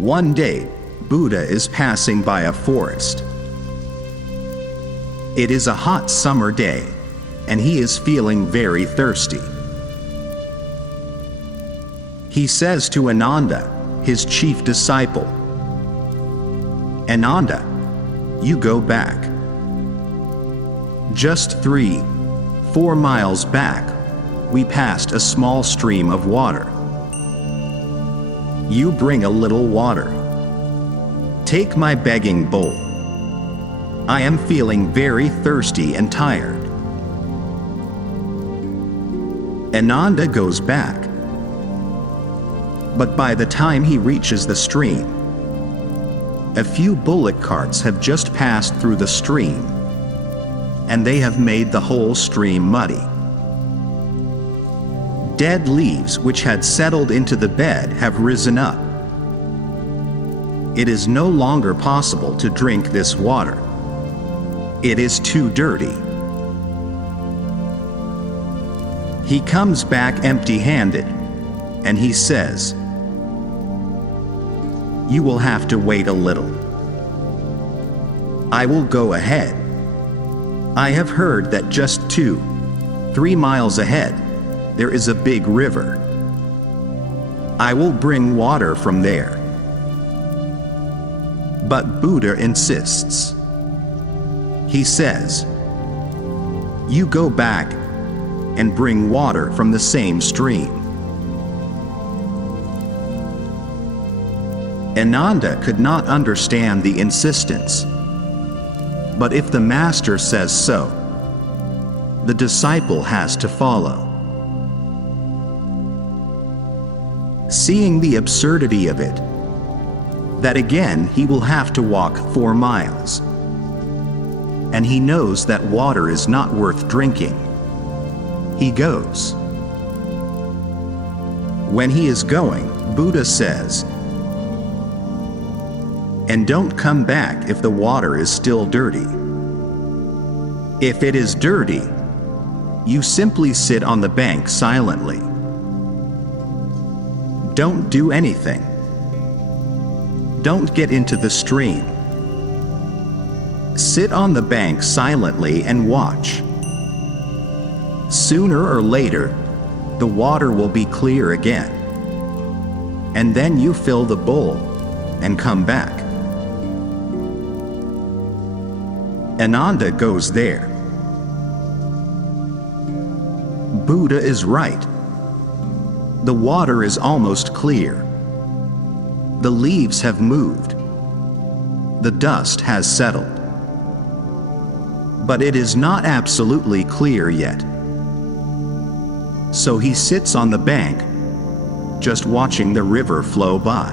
One day, Buddha is passing by a forest. It is a hot summer day, and he is feeling very thirsty. He says to Ananda, his chief disciple, "Ananda, you go back. Just 3-4 miles back, we passed a small stream of water. You bring a little water. Take my begging bowl. I am feeling very thirsty and tired." Ananda goes back. But by the time he reaches the stream, a few bullock carts have just passed through the stream, and they have made the whole stream muddy. Dead leaves which had settled into the bed have risen up. It is no longer possible to drink this water. It is too dirty. He comes back empty-handed, and he says, "You will have to wait a little. I will go ahead. I have heard that just 2-3 miles ahead, there is a big river. I will bring water from there." But Buddha insists. He says, "You go back and bring water from the same stream." Ananda could not understand the insistence. But if the master says so, the disciple has to follow. Seeing the absurdity of it, that again he will have to walk 4 miles, and he knows that water is not worth drinking, he goes. When he is going, Buddha says, "And don't come back if the water is still dirty. If it is dirty, you simply sit on the bank silently. Don't do anything. Don't get into the stream. Sit on the bank silently and watch. Sooner or later, the water will be clear again. And then you fill the bowl and come back." Ananda goes there. Buddha is right. The water is almost clear. The leaves have moved. The dust has settled. But it is not absolutely clear yet. So he sits on the bank, just watching the river flow by.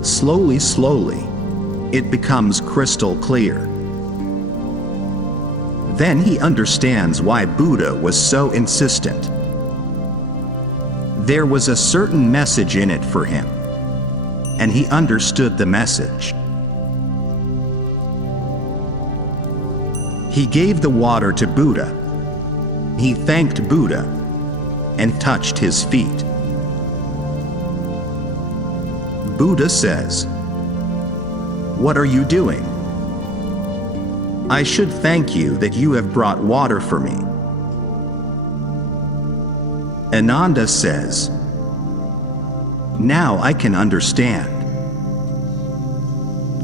Slowly, it becomes crystal clear. Then he understands why Buddha was so insistent. There was a certain message in it for him, and he understood the message. He gave the water to Buddha. He thanked Buddha and touched his feet. Buddha says, "What are you doing? I should thank you that you have brought water for me." Ananda says, "Now I can understand.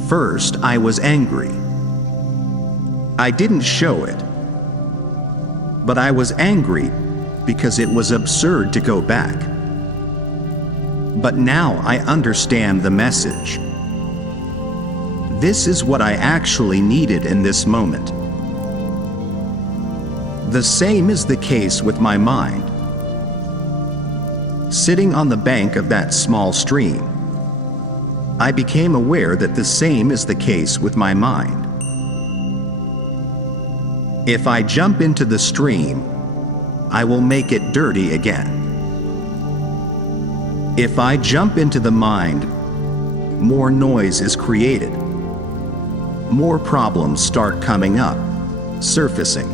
First, I was angry. I didn't show it. But I was angry because it was absurd to go back. But now I understand the message. This is what I actually needed in this moment." The same is the case with my mind. Sitting on the bank of that small stream, I became aware that the same is the case with my mind. If I jump into the stream, I will make it dirty again. If I jump into the mind, more noise is created. More problems start coming up, surfacing.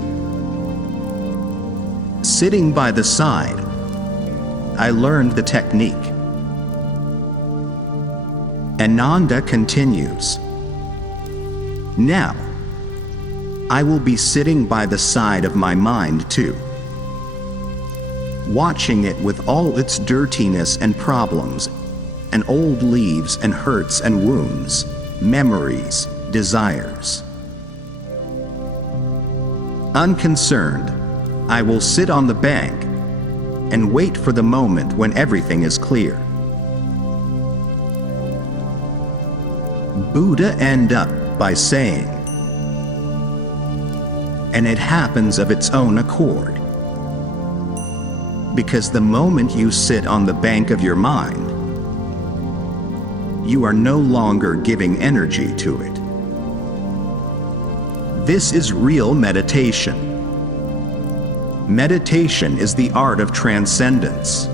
Sitting by the side, I learned the technique. Ananda continues. Now, I will be sitting by the side of my mind too, watching it with all its dirtiness and problems, and old leaves and hurts and wounds, memories, desires. Unconcerned, I will sit on the bank and wait for the moment when everything is clear. Buddha ended up by saying, and it happens of its own accord. Because the moment you sit on the bank of your mind, you are no longer giving energy to it. This is real meditation. Meditation is the art of transcendence.